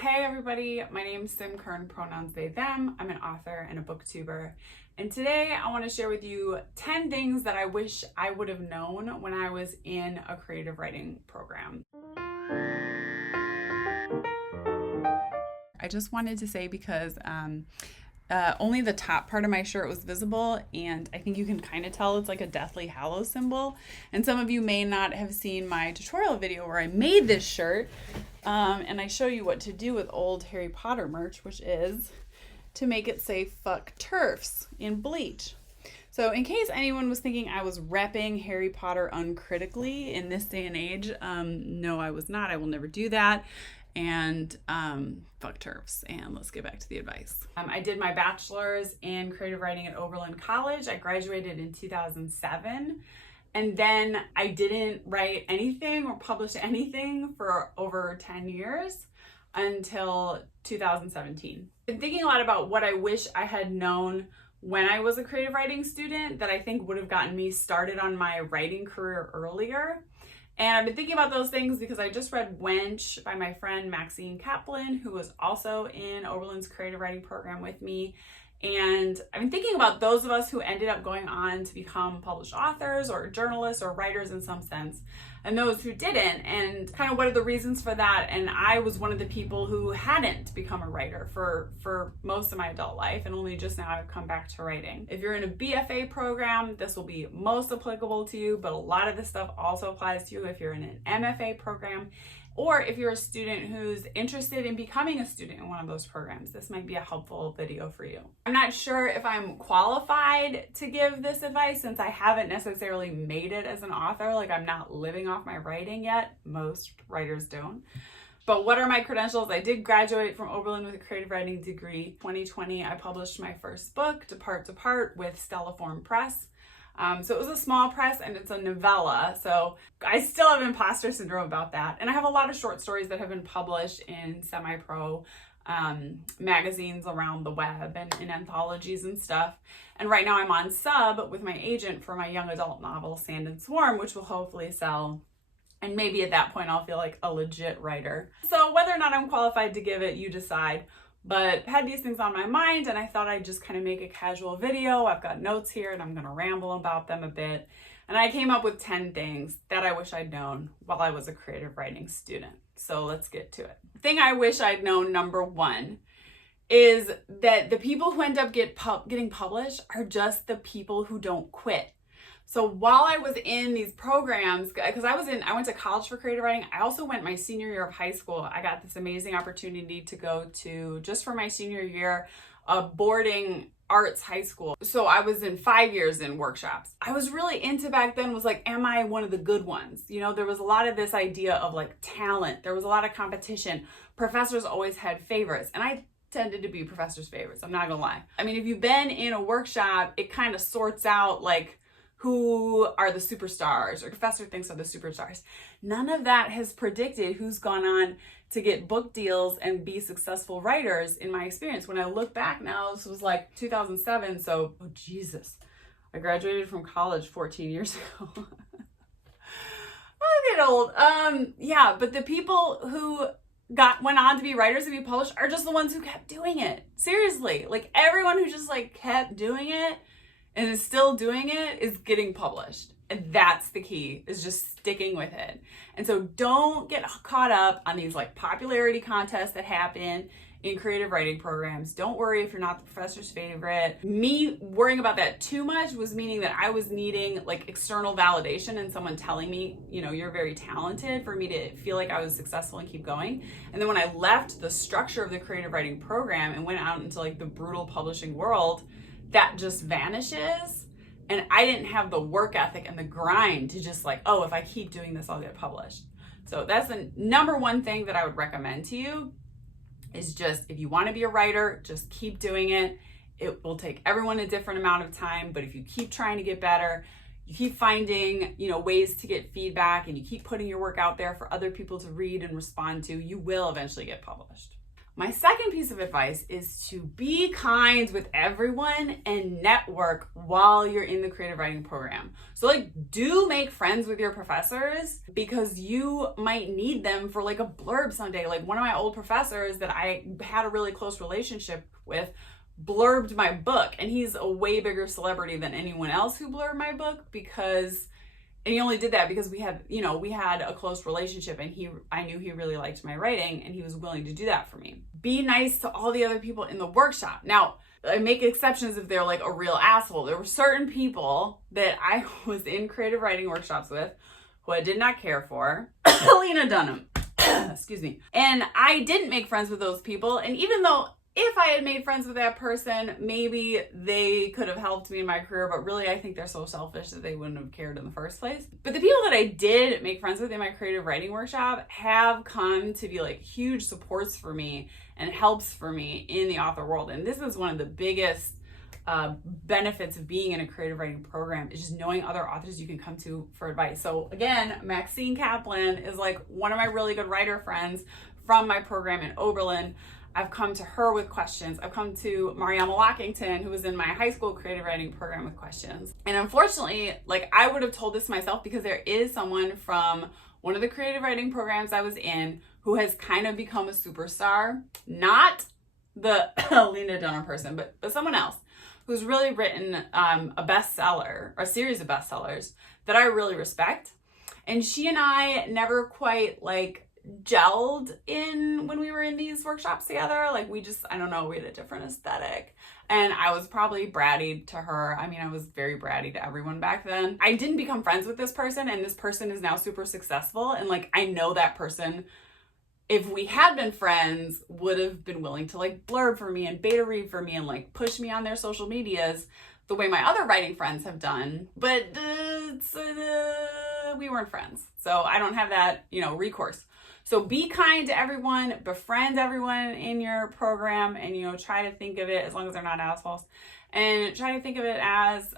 Hey everybody, my name is Sim Kern, pronouns they, them. I'm an author and a booktuber. And today I want to share with you 10 things that I wish I would have known when I was in a creative writing program. I just wanted to say because only the top part of my shirt was visible, and I think you can kind of tell it's like a Deathly Hallows symbol. And some of you may not have seen my tutorial video where I made this shirt, and I show you what to do with old Harry Potter merch, which is to make it say "fuck turfs" in bleach. So in case anyone was thinking I was repping Harry Potter uncritically in this day and age, no, I was not. I will never do that. And fuck turfs. And let's get back to the advice. I did my bachelor's in creative writing at Oberlin College. I graduated in 2007. And then I didn't write anything or publish anything for over 10 years until 2017. I've been thinking a lot about what I wish I had known when I was a creative writing student that I think would have gotten me started on my writing career earlier. And I've been thinking about those things because I just read Wench by my friend Maxine Kaplan, who was also in Oberlin's creative writing program with me. And I've been thinking about those of us who ended up going on to become published authors or journalists or writers in some sense, and those who didn't, and kind of what are the reasons for that. And I was one of the people who hadn't become a writer for most of my adult life, and only just now I've come back to writing. If you're in a BFA program, this will be most applicable to you, but a lot of this stuff also applies to you if you're in an MFA program. Or if you're a student who's interested in becoming a student in one of those programs, this might be a helpful video for you. I'm not sure if I'm qualified to give this advice since I haven't necessarily made it as an author. Like, I'm not living off my writing yet. Most writers don't. But what are my credentials? I did graduate from Oberlin with a creative writing degree. 2020, I published my first book, Depart to Part, with Stelliform Press. So it was a small press and it's a novella. So I still have imposter syndrome about that. And I have a lot of short stories that have been published in semi-pro magazines around the web and in anthologies and stuff. And right now I'm on sub with my agent for my young adult novel, Sand and Swarm, which will hopefully sell. And maybe at that point I'll feel like a legit writer. So whether or not I'm qualified to give it, you decide. But I had these things on my mind and I thought I'd just kind of make a casual video. I've got notes here and I'm going to ramble about them a bit. And I came up with 10 things that I wish I'd known while I was a creative writing student. So let's get to it. The thing I wish I'd known, number one, is that the people who end up getting published are just the people who don't quit. So while I was in these programs, because I went to college for creative writing, I also went my senior year of high school. I got this amazing opportunity to go to, just for my senior year, a boarding arts high school. So I was in 5 years in workshops. I was really into back then was like, am I one of the good ones? You know, there was a lot of this idea of like talent. There was a lot of competition. Professors always had favorites. And I tended to be professors' favorites. I'm not gonna lie. I mean, if you've been in a workshop, it kind of sorts out like, who are the superstars or professor thinks are the superstars. None of that has predicted who's gone on to get book deals and be successful writers in my experience. When I look back now, this was like 2007, so, oh Jesus, I graduated from college 14 years ago. I get old. Yeah, but the people who went on to be writers and be published are just the ones who kept doing it. Seriously, like everyone who just like kept doing it and is still doing it is getting published. And that's the key, is just sticking with it. And so don't get caught up on these like popularity contests that happen in creative writing programs. Don't worry if you're not the professor's favorite. Me worrying about that too much was meaning that I was needing like external validation and someone telling me, you know, you're very talented for me to feel like I was successful and keep going. And then when I left the structure of the creative writing program and went out into like the brutal publishing world, that just vanishes. And I didn't have the work ethic and the grind to just like, oh, if I keep doing this, I'll get published. So that's the number one thing that I would recommend to you is just, if you want to be a writer, just keep doing it. It will take everyone a different amount of time, but if you keep trying to get better, you keep finding, you know, ways to get feedback and you keep putting your work out there for other people to read and respond to, you will eventually get published. My second piece of advice is to be kind with everyone and network while you're in the creative writing program. So like, do make friends with your professors because you might need them for like a blurb someday. Like one of my old professors that I had a really close relationship with blurbed my book, and he's a way bigger celebrity than anyone else who blurbed my book and he only did that because we had a close relationship, and I knew he really liked my writing, and he was willing to do that for me. Be nice to all the other people in the workshop. Now, I make exceptions if they're like a real asshole. There were certain people that I was in creative writing workshops with who I did not care for. Lena Dunham. Excuse me. And I didn't make friends with those people, and even though if I had made friends with that person, maybe they could have helped me in my career, but really I think they're so selfish that they wouldn't have cared in the first place. But the people that I did make friends with in my creative writing workshop have come to be like huge supports for me and helps for me in the author world. And this is one of the biggest benefits of being in a creative writing program, is just knowing other authors you can come to for advice. So again, Maxine Kaplan is like one of my really good writer friends from my program in Oberlin. I've come to her with questions. I've come to Mariama Lockington, who was in my high school creative writing program, with questions. And unfortunately, like, I would have told this myself because there is someone from one of the creative writing programs I was in who has kind of become a superstar. Not the Lena Dunham person, but someone else who's really written a bestseller, or a series of bestsellers that I really respect. And she and I never quite like gelled in when we were in these workshops together. Like we just, I don't know, we had a different aesthetic. And I was probably bratty to her. I mean, I was very bratty to everyone back then. I didn't become friends with this person, and this person is now super successful. And like, I know that person, if we had been friends, would have been willing to like blurb for me and beta read for me and like push me on their social medias the way my other writing friends have done. But we weren't friends. So I don't have that, recourse. So be kind to everyone, befriend everyone in your program, and, try to think of it, as long as they're not assholes, and try to think of it as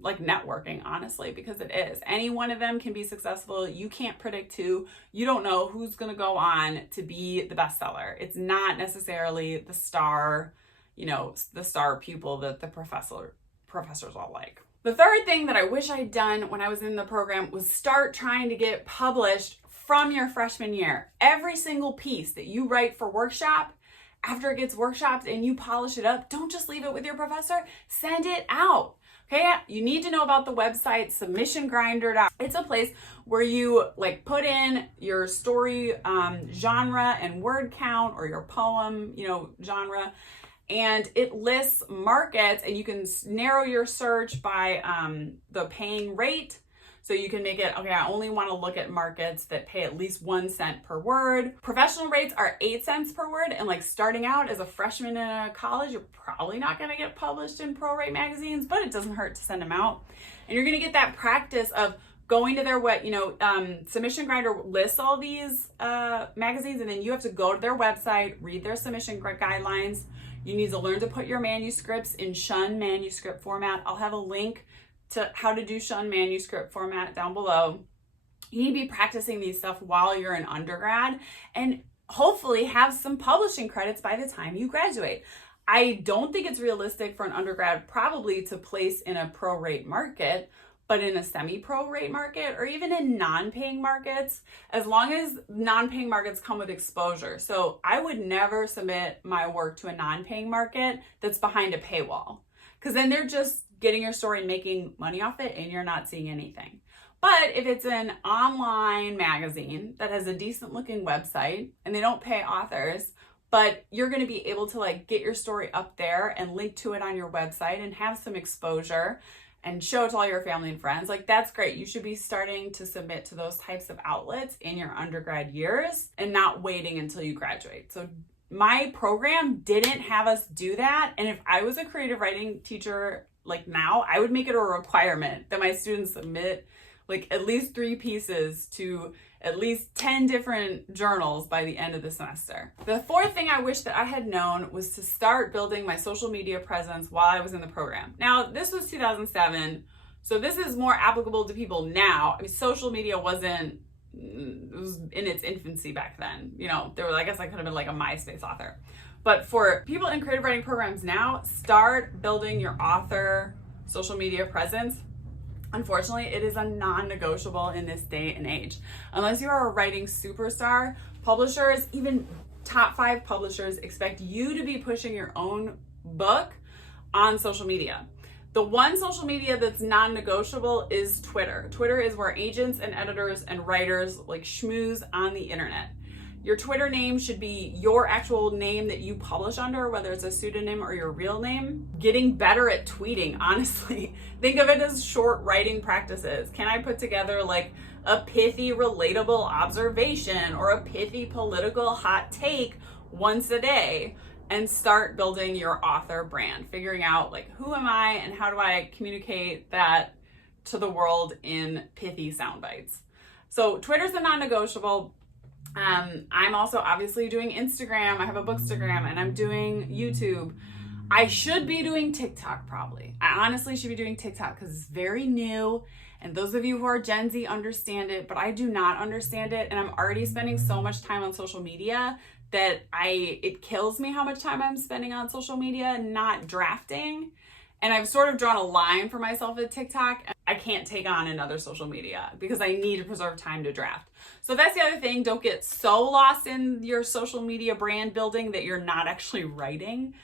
like networking, honestly, because it is. Any one of them can be successful. You can't predict who. You don't know who's going to go on to be the bestseller. It's not necessarily the star, the star pupil that the professors all like. The third thing that I wish I'd done when I was in the program was start trying to get published from your freshman year. Every single piece that you write for workshop, after it gets workshopped and you polish it up, don't just leave it with your professor, send it out. Okay, you need to know about the website Submission Grinder. It's a place where you like put in your story genre and word count, or your poem, genre, and it lists markets, and you can narrow your search by the paying rate. So you can make it, okay, I only want to look at markets that pay at least 1 cent per word. Professional rates are 8 cents per word. And like, starting out as a freshman in a college, you're probably not going to get published in pro rate magazines, but it doesn't hurt to send them out. And you're going to get that practice of going to their Submission Grinder lists all these magazines, and then you have to go to their website, read their submission guidelines. You need to learn to put your manuscripts in Shun manuscript format. I'll have a link to how to do Shun manuscript format down below. You need to be practicing these stuff while you're an undergrad, and hopefully have some publishing credits by the time you graduate. I don't think it's realistic for an undergrad probably to place in a pro rate market, but in a semi-pro rate market, or even in non-paying markets, as long as non-paying markets come with exposure. So I would never submit my work to a non-paying market that's behind a paywall, because then they're just getting your story and making money off it, and you're not seeing anything. But if it's an online magazine that has a decent looking website, and they don't pay authors, but you're going to be able to like get your story up there and link to it on your website and have some exposure and show it to all your family and friends, like, that's great. You should be starting to submit to those types of outlets in your undergrad years and not waiting until you graduate. So my program didn't have us do that. And if I was a creative writing teacher like now, I would make it a requirement that my students submit like at least 3 pieces to at least 10 different journals by the end of the semester. The fourth thing I wish that I had known was to start building my social media presence while I was in the program. Now, this was 2007, so this is more applicable to people now. I mean, social media wasn't it was in its infancy back then. You know, there was, I guess I could have been like a MySpace author. But for people in creative writing programs now, start building your author social media presence. Unfortunately, it is a non-negotiable in this day and age. Unless you are a writing superstar, publishers, even top 5 publishers, expect you to be pushing your own book on social media. The one social media that's non-negotiable is Twitter. Twitter is where agents and editors and writers like schmooze on the internet. Your Twitter name should be your actual name that you publish under, whether it's a pseudonym or your real name. Getting better at tweeting, honestly. Think of it as short writing practices. Can I put together like a pithy, relatable observation or a pithy political hot take once a day? And start building your author brand, figuring out like, who am I and how do I communicate that to the world in pithy sound bites? So Twitter's a non-negotiable. I'm also obviously doing Instagram. I have a Bookstagram and I'm doing YouTube. I should be doing TikTok probably. I honestly should be doing TikTok because it's very new. And those of you who are Gen Z understand it, but I do not understand it. And I'm already spending so much time on social media that it kills me how much time I'm spending on social media, not drafting. And I've sort of drawn a line for myself at TikTok. I can't take on another social media because I need to preserve time to draft. So that's the other thing. Don't get so lost in your social media brand building that you're not actually writing.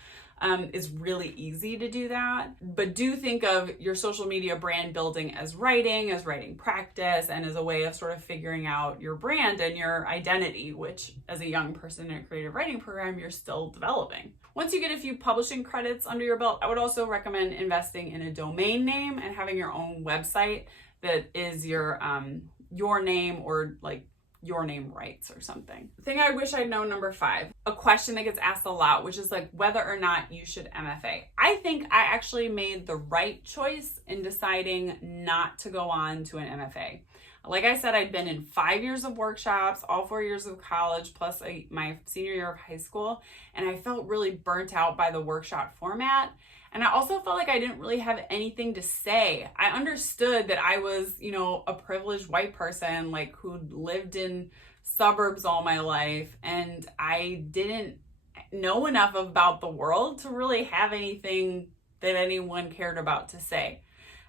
It's really easy to do that. But do think of your social media brand building as writing practice, and as a way of sort of figuring out your brand and your identity, which as a young person in a creative writing program, you're still developing. Once you get a few publishing credits under your belt, I would also recommend investing in a domain name and having your own website that is your name, or like your name rights or something. The thing I wish I'd known, number 5, a question that gets asked a lot, which is like whether or not you should MFA. I think I actually made the right choice in deciding not to go on to an MFA. Like I said, I'd been in 5 years of workshops, all 4 years of college, plus my senior year of high school, and I felt really burnt out by the workshop format. And I also felt like I didn't really have anything to say. I understood that I was, a privileged white person, like who'd lived in suburbs all my life, and I didn't know enough about the world to really have anything that anyone cared about to say.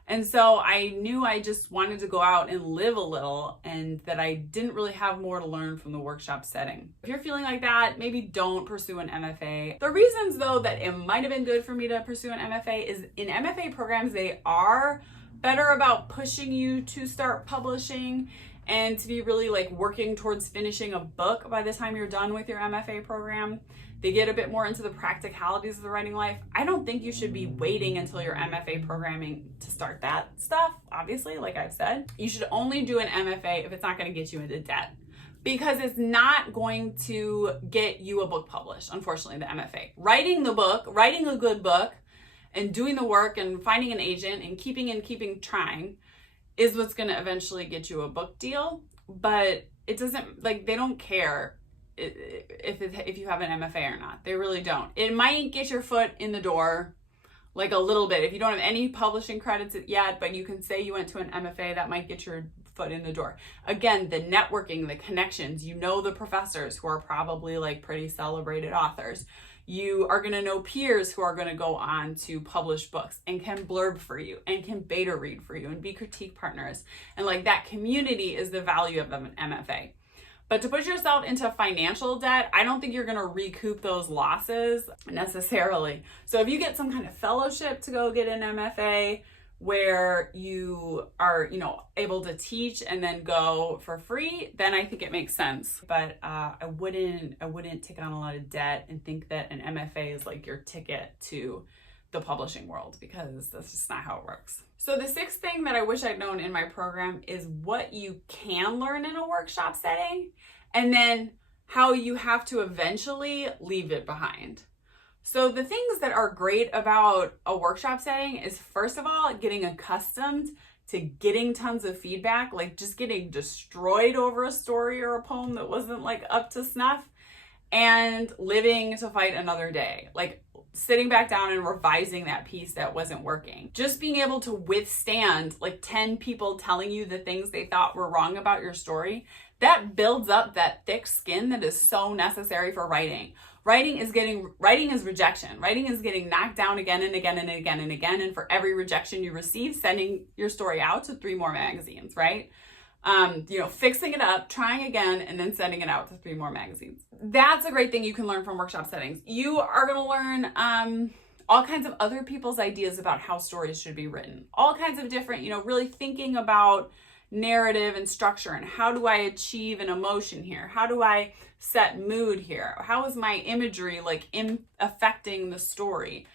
And so I knew I just wanted to go out and live a little, and that I didn't really have more to learn from the workshop setting. If you're feeling like that, maybe don't pursue an MFA. The reasons though that it might have been good for me to pursue an MFA is in MFA programs, they are better about pushing you to start publishing and to be really like working towards finishing a book by the time you're done with your MFA program. They get a bit more into the practicalities of the writing life. I don't think you should be waiting until your MFA programming to start that stuff, obviously, like I've said. You should only do an MFA if it's not going to get you into debt, because it's not going to get you a book published, unfortunately, the MFA. Writing the book, writing a good book, and doing the work and finding an agent and keeping trying is what's going to eventually get you a book deal. But it doesn't, like, they don't care if you have an MFA or not. They really don't. It might get your foot in the door like a little bit. If you don't have any publishing credits yet, but you can say you went to an MFA, that might get your foot in the door. Again, the networking, the connections, the professors who are probably like pretty celebrated authors. You are going to know peers who are going to go on to publish books and can blurb for you and can beta read for you and be critique partners. And like that community is the value of an MFA. But to put yourself into financial debt, I don't think you're going to recoup those losses necessarily. So if you get some kind of fellowship to go get an MFA where you are, able to teach and then go for free, then I think it makes sense. But I wouldn't take on a lot of debt and think that an MFA is like your ticket to the publishing world, because that's just not how it works. So the 6th thing that I wish I'd known in my program is what you can learn in a workshop setting, and then how you have to eventually leave it behind. So the things that are great about a workshop setting is, first of all, getting accustomed to getting tons of feedback, like just getting destroyed over a story or a poem that wasn't like up to snuff, and living to fight another day. Like sitting back down and revising that piece that wasn't working. Just being able to withstand like 10 people telling you the things they thought were wrong about your story, that builds up that thick skin that is so necessary for writing. Writing is rejection. Writing is getting knocked down again and again and again and again. And for every rejection you receive, sending your story out to 3 more magazines, right? Fixing it up, trying again, and then sending it out to 3 more magazines. That's a great thing you can learn from workshop settings. You are going to learn all kinds of other people's ideas about how stories should be written. All kinds of different, really thinking about narrative and structure and how do I achieve an emotion here? How do I set mood here? How is my imagery affecting the story?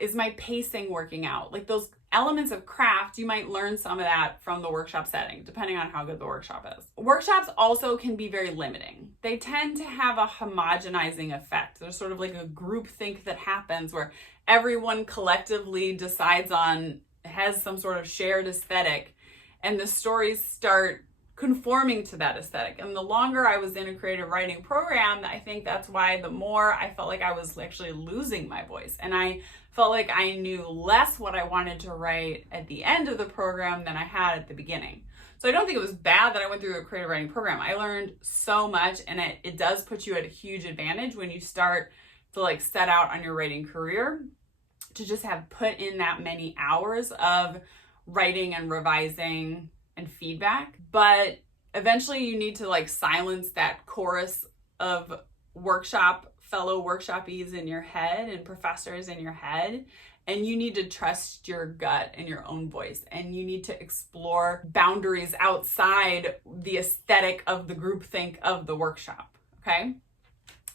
Is my pacing working out? Like those elements of craft, you might learn some of that from the workshop setting, depending on how good the workshop is. Workshops also can be very limiting. They tend to have a homogenizing effect. There's sort of like a group think that happens where everyone collectively has some sort of shared aesthetic, and the stories start conforming to that aesthetic. And the longer I was in a creative writing program, I think that's why the more I felt like I was actually losing my voice. And I felt like I knew less what I wanted to write at the end of the program than I had at the beginning. So I don't think it was bad that I went through a creative writing program. I learned so much, and it does put you at a huge advantage when you start to set out on your writing career, to just have put in that many hours of writing and revising and feedback. But eventually you need to silence that chorus of fellow workshopies in your head and professors in your head, and you need to trust your gut and your own voice, and you need to explore boundaries outside the aesthetic of the groupthink of the workshop. Okay,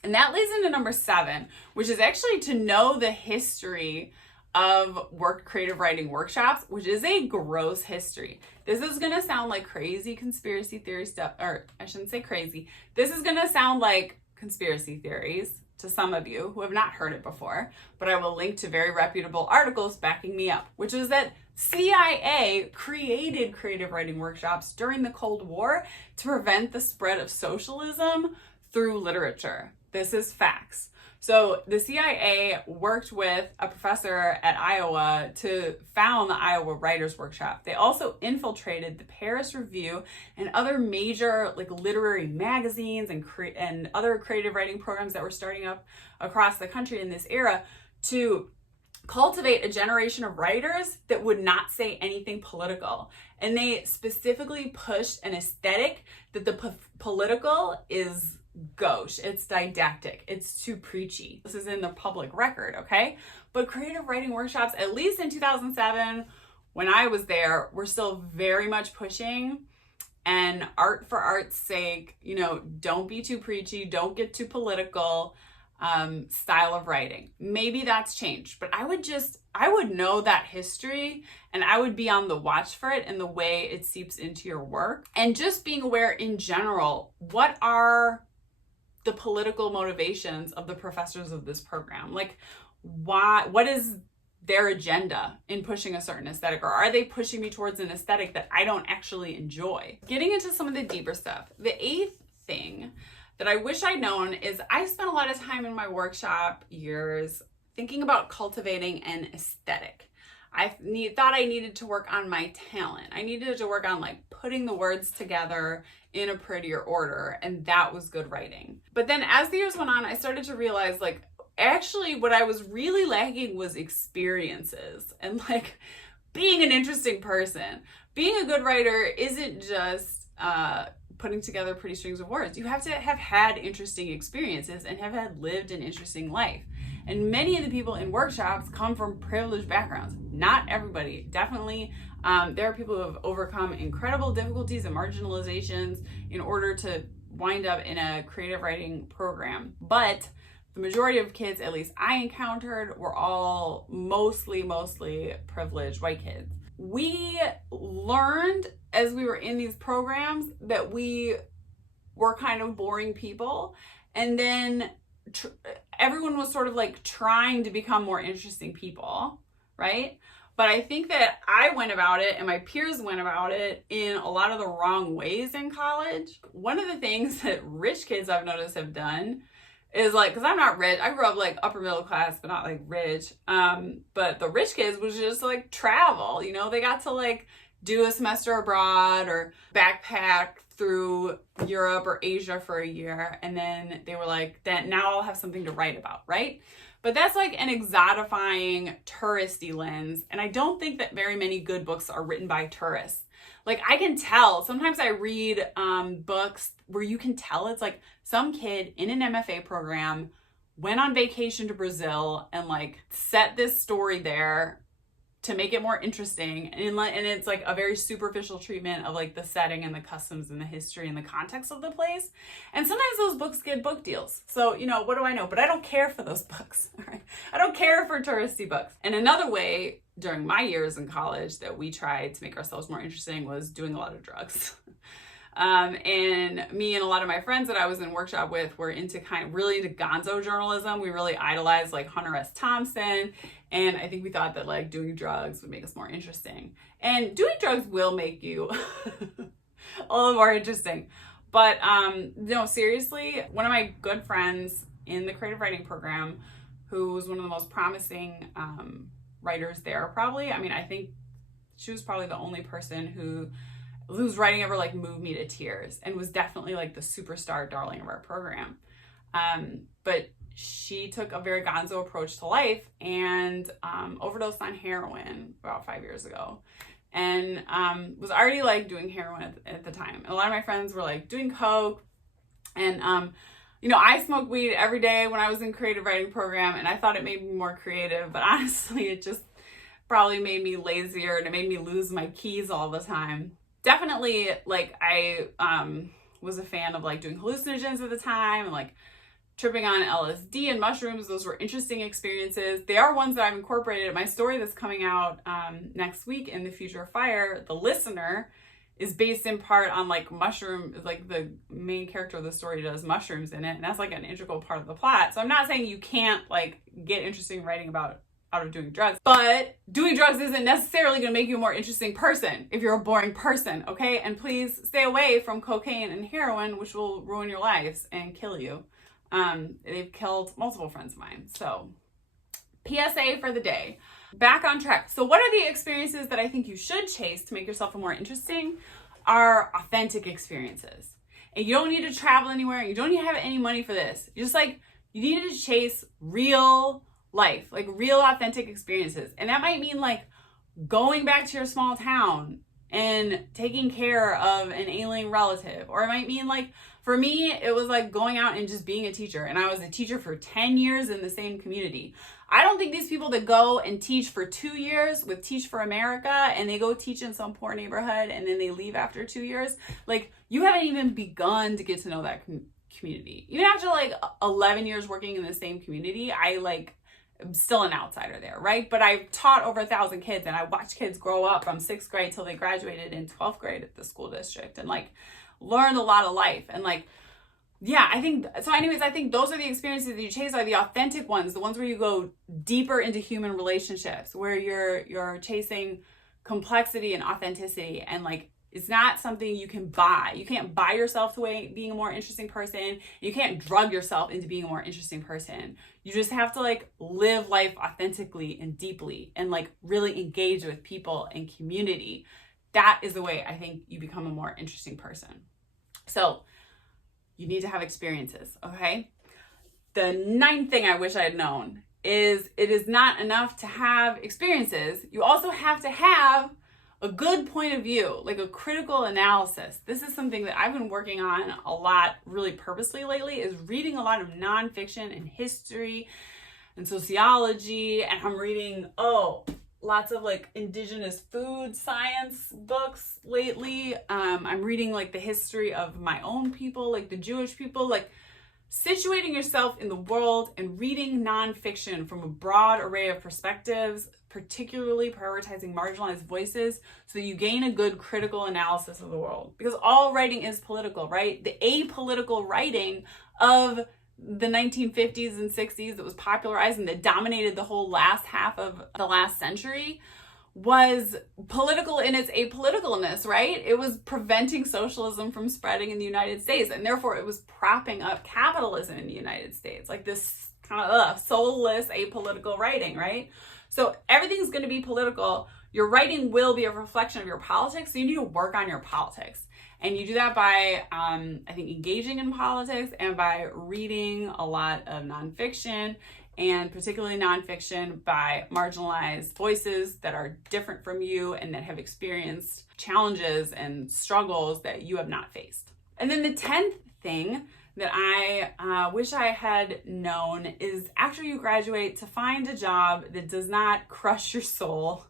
and that leads into number 7, which is actually to know the history of creative writing workshops, which is a gross history. This is gonna sound like crazy conspiracy theory stuff, or I shouldn't say crazy. This is gonna sound like conspiracy theories to some of you who have not heard it before, but I will link to very reputable articles backing me up, which is that CIA created creative writing workshops during the Cold War to prevent the spread of socialism through literature. This is facts. So the CIA worked with a professor at Iowa to found the Iowa Writers Workshop. They also infiltrated the Paris Review and other major literary magazines and other creative writing programs that were starting up across the country in this era to cultivate a generation of writers that would not say anything political. And they specifically pushed an aesthetic that the political is gauche, it's didactic, it's too preachy. This is in the public record, okay? But creative writing workshops, at least in 2007, when I was there, were still very much pushing an art for art's sake, don't be too preachy, don't get too political style of writing. Maybe that's changed, but I would know that history, and I would be on the watch for it and the way it seeps into your work. And just being aware in general, what are the political motivations of the professors of this program? What is their agenda in pushing a certain aesthetic, or are they pushing me towards an aesthetic that I don't actually enjoy? Getting into some of the deeper stuff. The 8th thing that I wish I'd known is I spent a lot of time in my workshop years thinking about cultivating an aesthetic. I thought I needed to work on my talent. I needed to work on putting the words together in a prettier order, and that was good writing. But then as the years went on, I started to realize actually what I was really lacking was experiences and being an interesting person. Being a good writer isn't just putting together pretty strings of words. You have to have had interesting experiences and have had lived an interesting life. And many of the people in workshops come from privileged backgrounds. Not everybody, definitely. There are people who have overcome incredible difficulties and marginalizations in order to wind up in a creative writing program. But the majority of kids, at least I encountered, were all mostly privileged white kids. We learned as we were in these programs that we were kind of boring people, and then everyone was sort of trying to become more interesting people, right? But I think that I went about it and my peers went about it in a lot of the wrong ways in college. One of the things that rich kids I've noticed have done is because I'm not rich. I grew up upper middle class, but not rich. But the rich kids was just travel, they got to do a semester abroad or backpack through Europe or Asia for a year. And then they were like, then now I'll have something to write about, right? But that's like an exotifying touristy lens. And I don't think that very many good books are written by tourists. Like I can tell, sometimes I read books where you can tell it's like some kid in an MFA program went on vacation to Brazil and like set this story there to make it more interesting. And it's like a very superficial treatment of like the setting and the customs and the history and the context of the place. And sometimes those books get book deals. So, you know, what do I know? But I don't care for those books. All right? I don't care for touristy books. And another way during my years in college that we tried to make ourselves more interesting was doing a lot of drugs. And me and a lot of my friends that I was in workshop with were really into gonzo journalism. We really idolized like Hunter S. Thompson. And I think we thought that like doing drugs would make us more interesting. And doing drugs will make you a little more interesting. But no, seriously, one of my good friends in the creative writing program, who was one of the most promising writers there probably. I mean, I think she was probably the only person whose writing ever like moved me to tears and was definitely like the superstar darling of our program. But she took a very gonzo approach to life and overdosed on heroin about 5 years ago, and was already like doing heroin at the time. And a lot of my friends were like doing coke, and you know, I smoked weed every day when I was in creative writing program, and I thought it made me more creative, but honestly it just probably made me lazier and it made me lose my keys all the time. Definitely, like, I was a fan of, like, doing hallucinogens at the time and, like, tripping on LSD and mushrooms. Those were interesting experiences. They are ones that I've incorporated. My story that's coming out next week in The Future of Fire, The Listener, is based in part on, like, mushroom, like, the main character of the story does mushrooms in it, and that's, like, an integral part of the plot. So I'm not saying you can't, like, get interesting writing out of doing drugs, but doing drugs isn't necessarily going to make you a more interesting person if you're a boring person, okay? And please stay away from cocaine and heroin, which will ruin your lives and kill you. They've killed multiple friends of mine. So PSA for the day. Back on track. So what are the experiences that I think you should chase to make yourself a more interesting? Are authentic experiences. And you don't need to travel anywhere. You don't need to have any money for this. You need to chase real life, like real authentic experiences. And that might mean like going back to your small town and taking care of an alien relative. Or it might mean like, for me, it was like going out and just being a teacher. And I was a teacher for 10 years in the same community. I don't think these people that go and teach for 2 years with Teach for America and they go teach in some poor neighborhood and then they leave after 2 years, like you haven't even begun to get to know that community. Even after like 11 years working in the same community, I'm still an outsider there, right? But I've taught over 1,000 kids and I watched kids grow up from 6th grade till they graduated in 12th grade at the school district and like learned a lot of life. And like, yeah, I think those are the experiences that you chase, are the authentic ones, the ones where you go deeper into human relationships, where you're chasing complexity and authenticity, and like it's not something you can buy. You can't buy yourself to being a more interesting person. You can't drug yourself into being a more interesting person. You just have to like live life authentically and deeply and like really engage with people and community. That is the way I think you become a more interesting person. So you need to have experiences, okay? The 9th thing I wish I had known is it is not enough to have experiences. You also have to have a good point of view, like a critical analysis. This is something that I've been working on a lot really purposely lately, is reading a lot of nonfiction and history and sociology. And I'm reading, lots of like indigenous food science books lately. I'm reading like the history of my own people, like the Jewish people, like situating yourself in the world and reading nonfiction from a broad array of perspectives, particularly prioritizing marginalized voices, so that you gain a good critical analysis of the world. Because all writing is political, right? The apolitical writing of the 1950s and 60s that was popularized and that dominated the whole last half of the last century was political in its apoliticalness, right? It was preventing socialism from spreading in the United States, and therefore it was propping up capitalism in the United States. Like this kind of soulless, apolitical writing, right? So everything's going to be political. Your writing will be a reflection of your politics, so you need to work on your politics. And you do that by, I think, engaging in politics and by reading a lot of nonfiction, and particularly nonfiction by marginalized voices that are different from you and that have experienced challenges and struggles that you have not faced. And then the 10th thing that I wish I had known is after you graduate, to find a job that does not crush your soul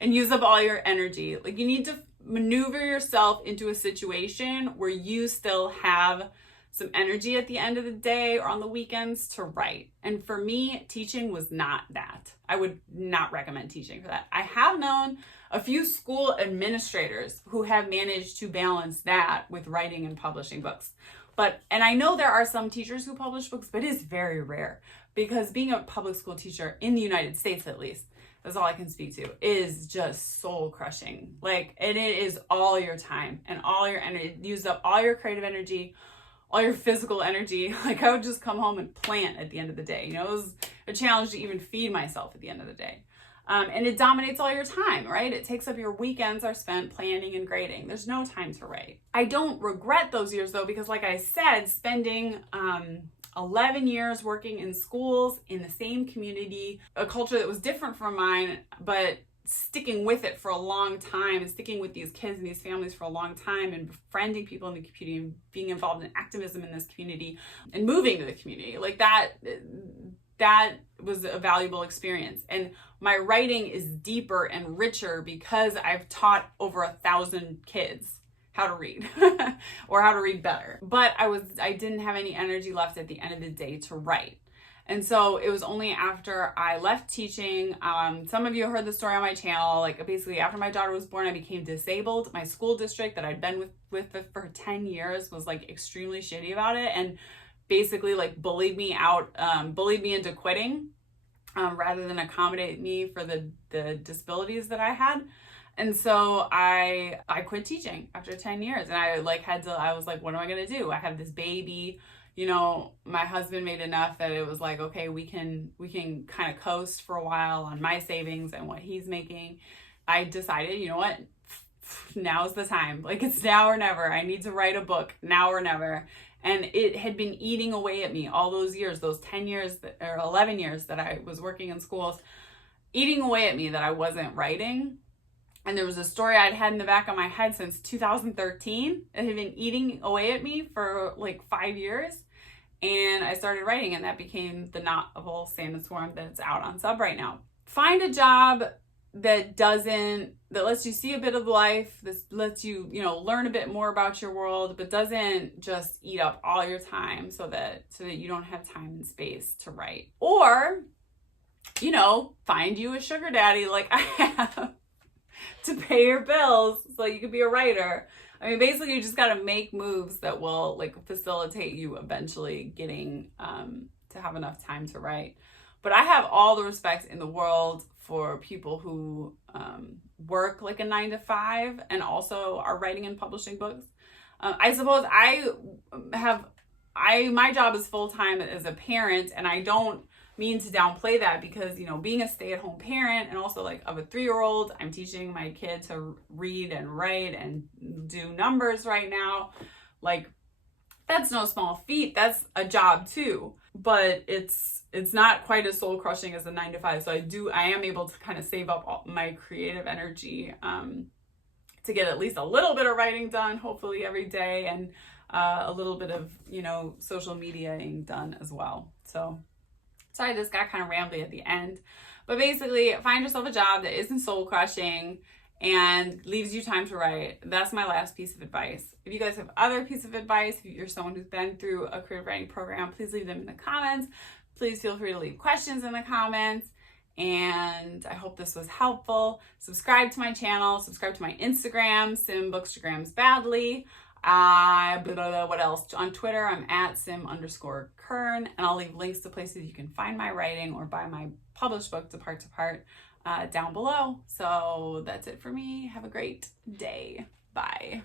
and use up all your energy. Like, you need to maneuver yourself into a situation where you still have some energy at the end of the day or on the weekends to write. And for me, teaching was not that. I would not recommend teaching for that. I have known a few school administrators who have managed to balance that with writing and publishing books. And I know there are some teachers who publish books, but it is very rare, because being a public school teacher in the United States, at least, that's all I can speak to, is just soul crushing. And it is all your time and all your energy. It uses up all your creative energy, all your physical energy. I would just come home and plant at the end of the day. It was a challenge to even feed myself at the end of the day. And it dominates all your time, right? It takes up your weekends are spent planning and grading. There's no time to write. I don't regret those years though, because like I said, spending 11 years working in schools in the same community, a culture that was different from mine, but sticking with it for a long time and sticking with these kids and these families for a long time and befriending people in the community and being involved in activism in this community and moving to the community, that was a valuable experience. And my writing is deeper and richer because I've taught over 1,000 kids how to read or how to read better. But I didn't have any energy left at the end of the day to write. And so it was only after I left teaching, some of you heard the story on my channel, basically after my daughter was born, I became disabled. My school district that I'd been with for 10 years was extremely shitty about it, and basically bullied me into quitting rather than accommodate me for the disabilities that I had. And so I quit teaching after 10 years, and I was like, what am I going to do? I have this baby. My husband made enough that it was okay, we can kind of coast for a while on my savings and what he's making. I decided, you know what, now's the time. It's now or never. I need to write a book, now or never. And it had been eating away at me all those years, those 10 years or 11 years that I was working in schools, eating away at me that I wasn't writing. And there was a story I'd had in the back of my head since 2013. It had been eating away at me for 5 years. And I started writing, and that became the novel Sand and Swarm that's out on sub right now. Find a job that lets you see a bit of life, that lets you, learn a bit more about your world, but doesn't just eat up all your time so that you don't have time and space to write. Or, find you a sugar daddy like I have to pay your bills so you could be a writer. I mean, basically, you just got to make moves that will facilitate you eventually getting to have enough time to write. But I have all the respect in the world for people who work a 9-to-5 and also are writing and publishing books. I suppose my job is full-time as a parent, and I don't mean to downplay that because, being a stay-at-home parent and also of a 3-year-old, I'm teaching my kid to read and write and do numbers right now. That's no small feat. That's a job too, but it's not quite as soul crushing as a 9-to-5. So I am able to kind of save up all my creative energy to get at least a little bit of writing done, hopefully every day, and a little bit of, social mediaing done as well. So sorry, this got kind of rambly at the end, but basically find yourself a job that isn't soul crushing and leaves you time to write. That's my last piece of advice. If you guys have other piece of advice, if you're someone who's been through a creative writing program, please leave them in the comments. Please feel free to leave questions in the comments. And I hope this was helpful. Subscribe to my channel, subscribe to my Instagram, Sim Bookstagrams Badly. What else? On Twitter, I'm at sim_kern, and I'll leave links to places you can find my writing or buy my published book, Depart to Part, down below. So that's it for me. Have a great day. Bye.